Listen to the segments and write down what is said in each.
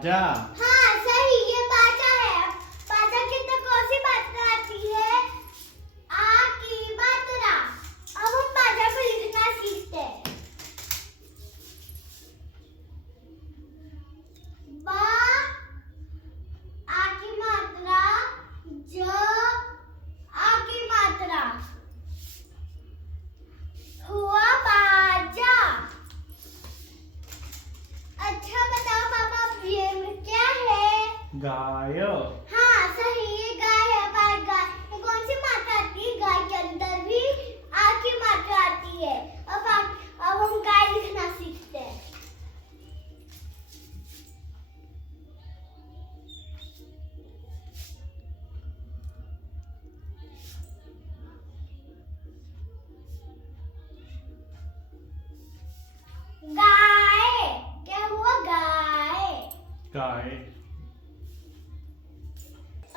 बाजा। हाँ सही, ये बाजा है। बाजा की तो कौन सी मात्रा आती है? आ की मात्रा। अब हम बाजा को लिखना सीखते हैं। बा आ की मात्रा, ज आ की मात्रा, हुआ बाजा। अच्छा बताओ पापा, ये क्या है? गाय। हाँ सही, ये गाय है। पर गाय ये कौन सी मात्रा आती है? गाय के अंदर भी आ की मात्रा आती है। अब हम गाय लिखना सीखते हैं। गाय, क्या हुआ? गाय। गाय।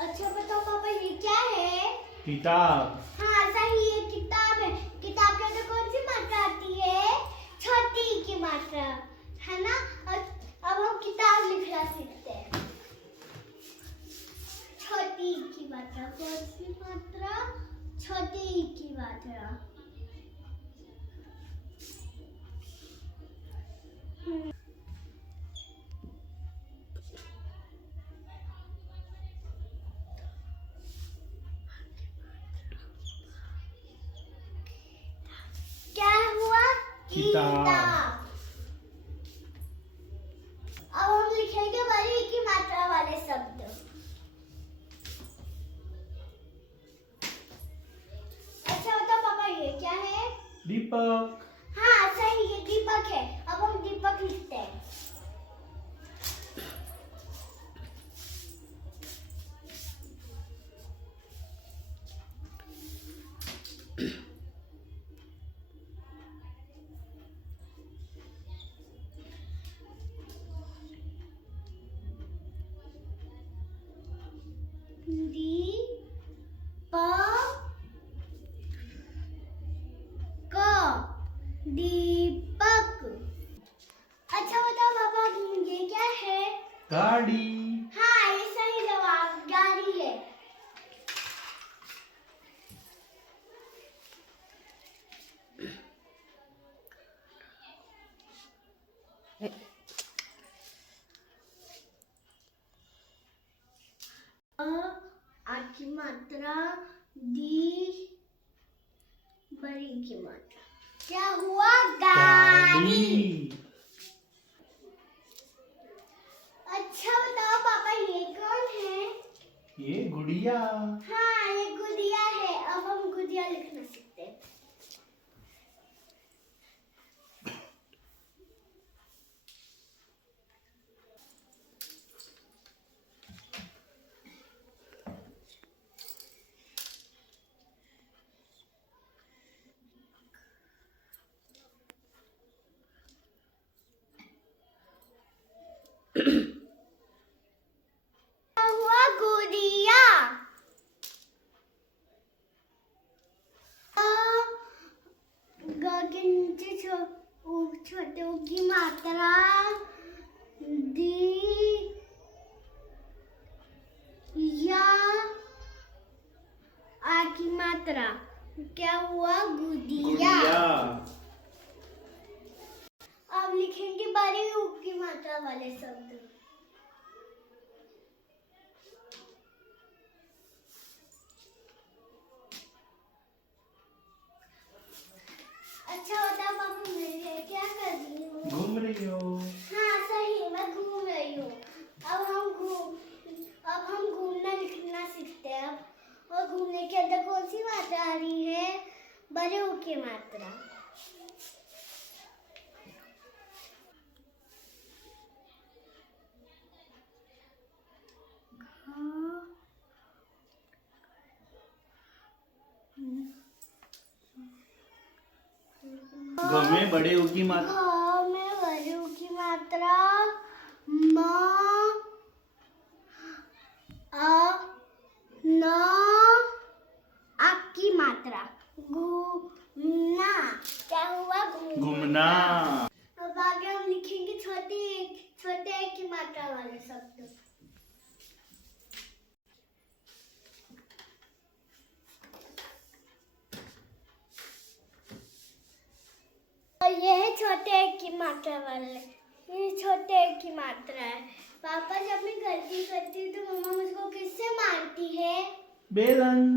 अच्छा बताओ पापा, ये क्या है? किताब। हाँ सही, ये किताब है। किताब के अंदर कौन सी मात्रा आती है? छोटी की मात्रा, है ना? अब हम किताब लिखना सीखते हैं। छोटी की मात्रा, कौन सी मात्रा? छोटी की मात्रा। क्या हुआ? किताब। अब हम लिखेंगे बड़ी की मात्रा वाले शब्द। अच्छा बताओ पापा, ये क्या है? दीपक। हाँ सही, ये दीपक है। अब हम दीपक लिखते हैं। दीपक। अच्छा बताओ पापा, ये क्या है? गाड़ी। हाँ ये सही जवाब, गाड़ी है। आ की मात्रा, दी बड़ी की मात्रा, क्या हुआ? गाड़ी। अच्छा बताओ पापा, ये कौन है? ये गुड़िया। हाँ ये गुड़िया है। अब हम गुड़िया लिखना सीखते हैं। क्या हुआ? गुड़िया। ग के नीचे छोटे ऊ की मात्रा, दी या आ की मात्रा, क्या हुआ? गुड़िया। अब लिखेंगे बड़ी ऊ की मात्रा वाले शब्द। अच्छा बताओ पापा, मैं क्या कर रही हूँ? घूम रही हो। हाँ सही, मैं घूम रही हूँ। अब हम घूमना लिखना सीखते हैं। और घूमने के अंदर कौन सी मात्रा आ रही है? बड़े ऊ की मात्रा। ग में बड़े ऊ की मात्रा। घ में बड़े ऊ की मात्रा, म अ न आ की मात्रा, घूमना, क्या हुआ? घूमना। अब आगे हम लिखेंगे छोटी छोटे एक की मात्रा वाले शब्द। और ये है छोटे एक की मात्रा वाले, ये छोटे एक की मात्रा है। पापा जब मैं गलती करती हूँ तो मम्मा मुझको किससे मारती है? बेलन।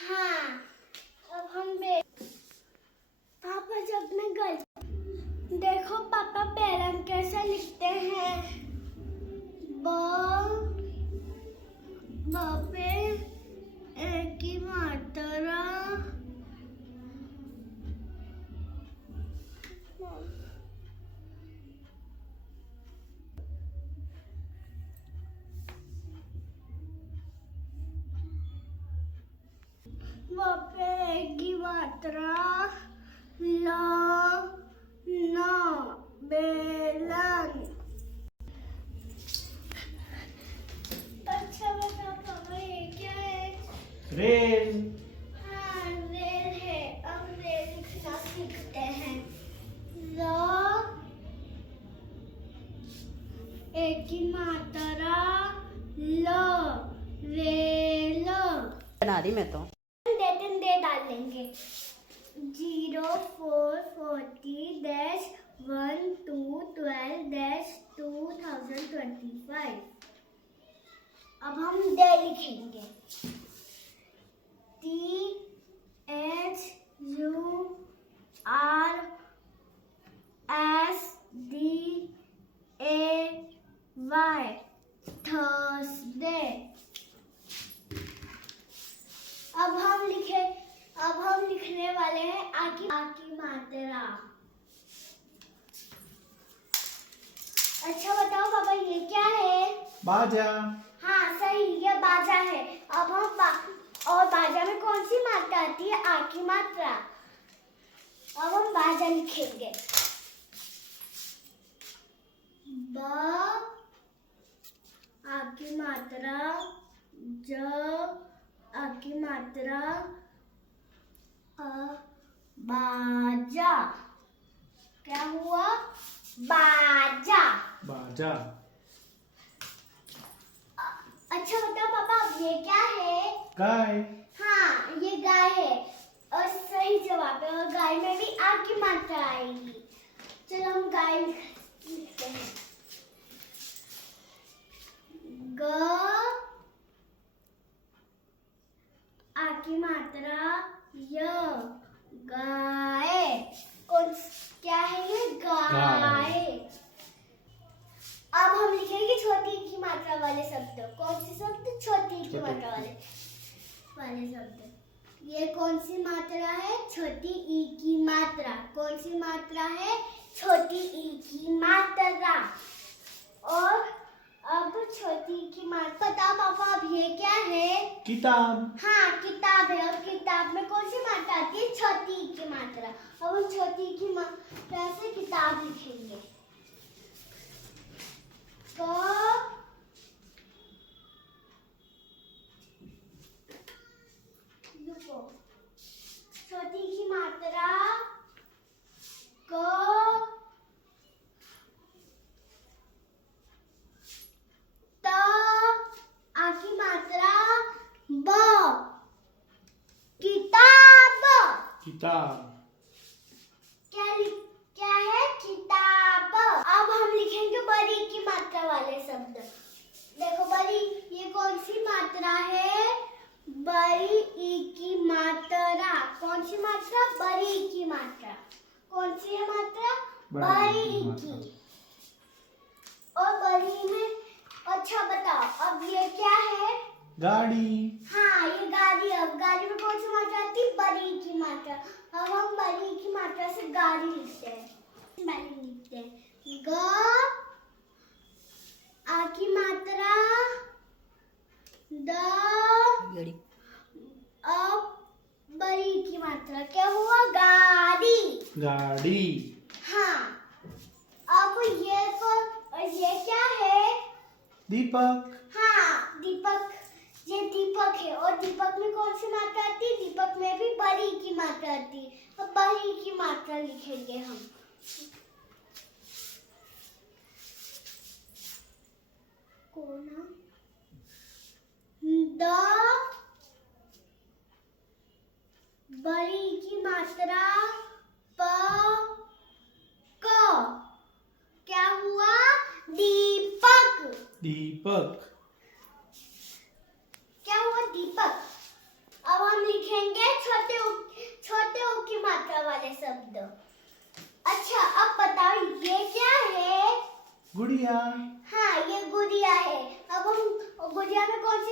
हाँ, अब हम पापा जब मैं गलती, देखो पापा बेलन कैसे लिखते हैं। ब पे एक की मात्रा, वहाँ पे एक की मात्रा, ल न बेलन। अच्छा बताओ पापा ये क्या है? रेल। हाँ रेल है। अब रेल लिखना सीखते हैं। ल एक की मात्रा, ल रेल। बना रही मैं तो। दे डाल लेंगे। 0 4 40 डैश 1 2 12 डैश 2025। अब हम डे लिखेंगे। THURSDAY Thursday. अब हम लिखने वाले हैं आ की मात्रा। अच्छा बताओ पापा ये क्या है? बाजा। हाँ सही, ये बाजा है। अब हम और बाजा में कौन सी मात्रा आती है? आ की मात्रा। अब हम बाजा लिखेंगे। ब आ की मात्रा, ज आ की मात्रा, बाजा। क्या हुआ? बाजा। बाजा। अच्छा बताओ पापा अब ये क्या है? गाय। हाँ ये गाय है और सही जवाब है। और गाय में भी आ की मात्रा आएगी। चलो हम गाय लिखते हैं। ग आ की मात्रा, य गाय। क्या है ये? गाय। अब हम लिखेंगे छोटी की मात्रा वाले शब्द। कौन से शब्द? छोटी की मात्रा वाले शब्द। ये कौन सी मात्रा है? छोटी ई की मात्रा। कौन सी मात्रा है? छोटी ई की मात्रा। और अब छोटी की मात्रा बताओ पापा अब ये क्या है? किताब। हाँ किताब है। और किताब में कौन सी मात्रा आती है? छोटी ई की मात्रा। अब हम छोटी ई की मात्रा से किताब लिखेंगे। छोटी की मात्रा क, त आ की मात्रा, ब किताब। किताब। क्या है? किताब। अब हम लिखेंगे बड़ी की मात्रा वाले शब्द। देखो बड़ी, ये कौन सी मात्रा है? बड़ी ई की मात्रा। कौन सी मात्रा? बड़ी ई की मात्रा। कौन सी है मात्रा? बड़ी ई की। और बड़ी में, अच्छा बताओ अब ये क्या है? गाड़ी। हाँ ये गाड़ी। अब गाड़ी में कौन सी मात्रा आती है? बड़ी ई की मात्रा। अब हम बड़ी ई की मात्रा से गाड़ी लिखते हैं। ग आ की मात्रा, द अब बड़ी की मात्रा। क्या हुआ? गाड़ी। गाड़ी। हाँ अब ये क्या है? दीपक। हाँ दीपक। ये दीपक है। और दीपक में कौन सी मात्रा आती है? दीपक में भी बड़ी की मात्रा आती है। अब बड़ी की मात्रा लिखेंगे हम। कोना द बड़ी की मात्रा प क क्या हुआ? दीपक। दीपक। क्या हुआ? दीपक। अब हम लिखेंगे छोटे ऊ की मात्रा वाले शब्द। अच्छा, अब बताओ ये क्या है? गुड़िया। हाँ, ये गुड़िया है। अब हम गुड़िया में कौन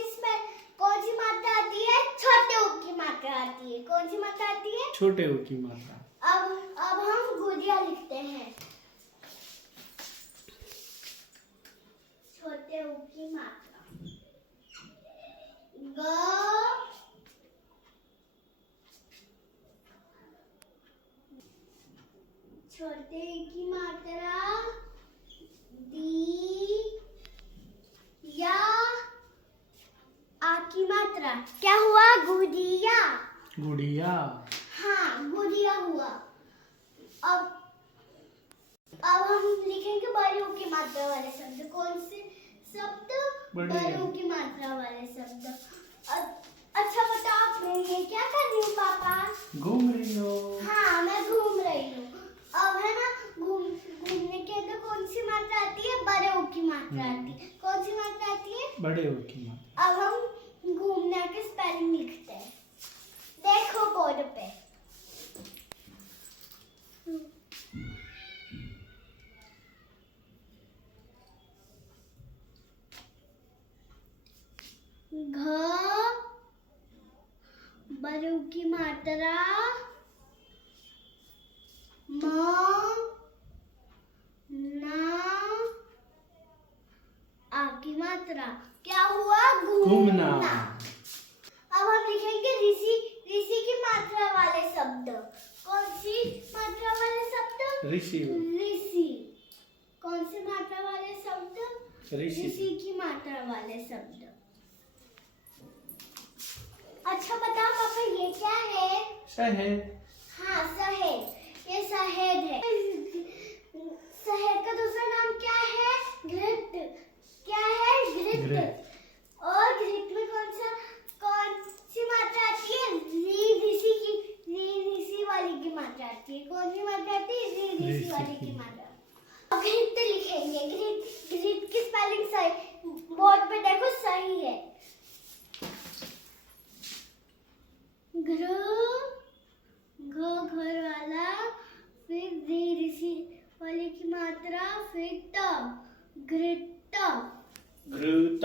सी मात्रा आती है? छोटे ऊ की मात्रा आती है। कौन सी मात्रा आती है? छोटे ऊ की मात्रा। अब हम गुड़िया लिखते हैं। छोटे ऊ की मात्रा ग छोटे की मात्रा दी या आ की मात्रा क्या हुआ? गुड़िया। गुड़िया। हाँ, गुड़िया हुआ। अब हम लिखेंगे बड़ी ऊ की मात्रा वाले शब्द। कौन से शब्द? बड़ी ऊ की मात्रा वाले शब्द। अच्छा बताओ, मैं ये क्या कर रही हूँ पापा? घूम रही हो। हाँ, मैं घूम रही हूँ। अब है ना, घूमने के अंदर कौन सी मात्रा आती है? बड़े ऊ की मात्रा आती है। कौन सी मात्रा आती है? बड़े ऊ की मात्रा। अब हम घूमने के स्पेलिंग लिखते हैं। देखो बोर्ड पे। घ बड़े ऊ की मात्रा म ना आ की मात्रा क्या हुआ? घूमना। अब हम लिखेंगे ऋषि की मात्रा वाले शब्द। कौन सी मात्रा वाले शब्द? ऋषि। ऋषि। कौन सी मात्रा वाले शब्द? ऋषि। ऋषि की मात्रा वाले शब्द। अच्छा बताओ पापा, ये क्या है? शहद। हाँ, शहद। ये शहद है। शहद का दूसरा नाम क्या है? घृत। क्या है? घृत। घृत। और घृत में कौन सी मात्रा आती है? ऋषि वाली की मात्रा आती है। कौन सी मात्रा आती है? ऋषि वाली की मात्रा। घृत लिखेंगे। घृत की स्पेलिंग सही, बोर्ड पे देखो, सही है। घर वाला, फिर ऋषि वाली की मात्रा, फिर त घृत। घृत।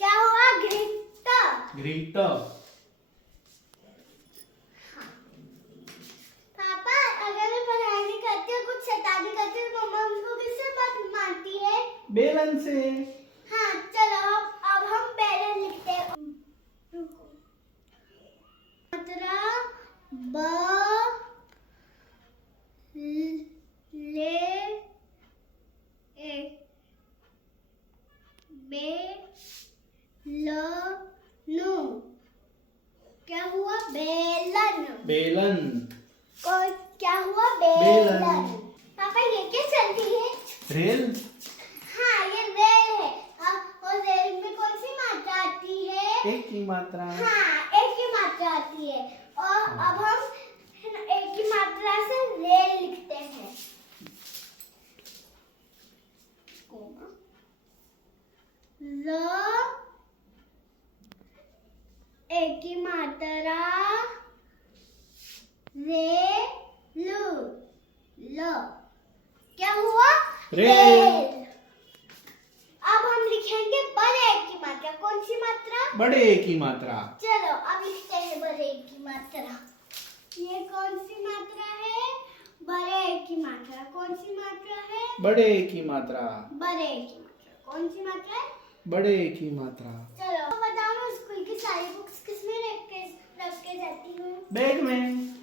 क्या हुआ? घृत। घृत। पापा, अगर मैं पढ़ाई नहीं करती हूँ, कुछ शैतानी करती हूँ, तो मम्मा हमको किससे मारती है? बेलन से। हाँ, चलो अब हम बेलन लिखते हैं। मात्रा ब ले ए बे ल नु क्या हुआ? बेलन। बेलन। और क्या हुआ? बेलन। बेलन। पापा, ये क्या चल रही है? रेल। हाँ, ये रेल है। और रेल में कौन सी मात्रा आती है? एक की मात्रा। हाँ, एक की मात्रा आती है। और अब हम एक की मात्रा से रेल लिखते हैं। र एक की मात्रा रे लू ल क्या हुआ? रेल। अब हम लिखेंगे बड़े एक की मात्रा। कौन सी मात्रा? बड़े की मात्रा। चलो अब लिखते हैं बड़े एक की मात्रा। ये कौन सी मात्रा है? बड़े एक की मात्रा। कौन सी मात्रा है? बड़े की मात्रा। बड़े एक की मात्रा। कौन सी मात्रा है? बड़े की मात्रा। चलो अब बताओ, मैं स्कूल की सारी बुक्स किसमें रख के जाती हूँ? बैग में।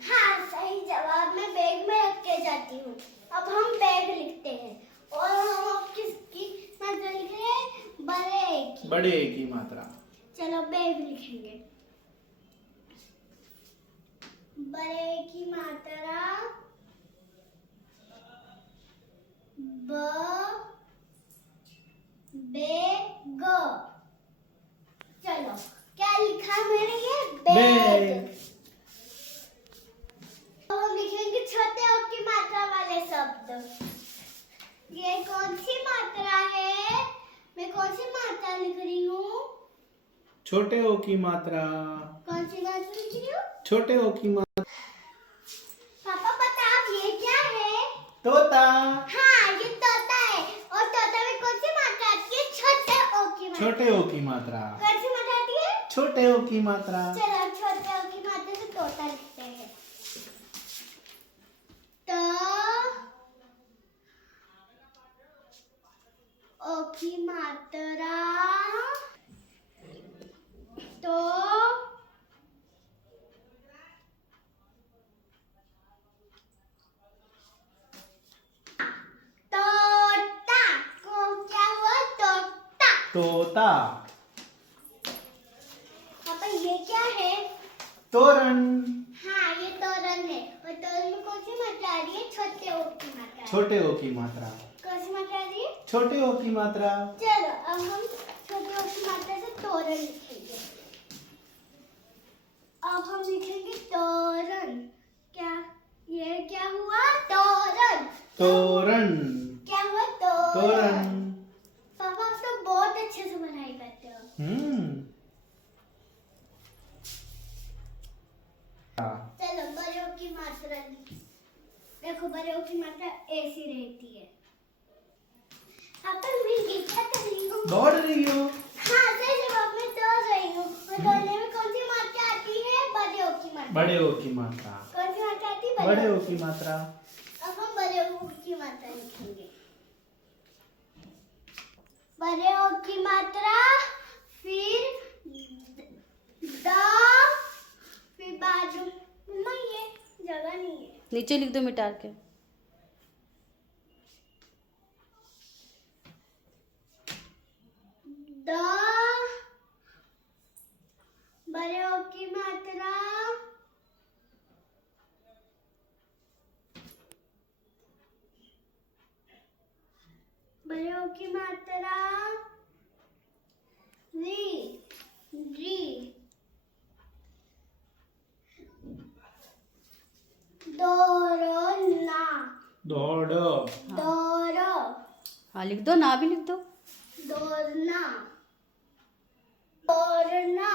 हाँ, सही जवाब। मैं बैग में रख के जाती हूँ। अब हम बैग लिखते हैं। और हम अब किसकी मात्रा लिख रहे हैं? बड़े की। बड़े की मात्रा। चलो बैग लिखेंगे। बड़े की मात्रा ब बे छोटे ओ की मात्रा। कौन सी मात्रा लिख रही हो? छोटे ओ की मात्रा। पापा पता आप ये क्या है? तोता। हाँ ये तोता है। और तोता में कौन सी मात्रा आती है? छोटे ओ की मात्रा। छोटे ओ की मात्रा। कौन सी मात्रा आती है? छोटे ओ की मात्रा। चलो छोटे ओ की मात्रा से तोता लिखते हैं। तो ओ की मात्रा तो तोता को क्या हुआ? तोता। तोता। पापा ये क्या है? तोरण। हाँ ये तोरण है। और तोरण में कौन सी मात्रा आ रही है? छोटे ओ की मात्रा। छोटे ओ की मात्रा। कौन सी मात्रा आ रही है? छोटे ओ की मात्रा। चलो अब हम छोटे ओ की मात्रा से तोरण लिखेंगे। अब हम लिखेंगे तोरण। क्या ये क्या हुआ? तोरण। तोरण। क्या हुआ? तोरण। तोरण। पापा आप तो बहुत अच्छे से पढ़ाई करते हो। चलो बड़े ओ की मात्रा देखो, बड़े ओ की मात्रा ऐसी रहती है। पापा मैं ये क्या कर रही हूँ? दौड़ रही हो। हाँ सही जवाब में दौड़ रही हूँ। और दौड़ने में कौन सी मात्रा आती है? बड़े ओ की मात्रा। बड़े ओ की मात्रा। कौन सी मात्रा आती है? बड़े ओ की मात्रा। अब हम बड़े ओ की मात्रा लिखेंगे। बड़े ओ की मात्रा, फिर द, फिर बाजू। मम्मा ये जगह नहीं है। नीचे लिख दो मिटार के। द, बड़े ओ की मात्रा, बड़े ओ की मात्रा, री, री, दौड़ना, दौड़ो। दौड़ो, हाँ लिख दो, ना भी लिख दो। दौड़ना, दौड़ना,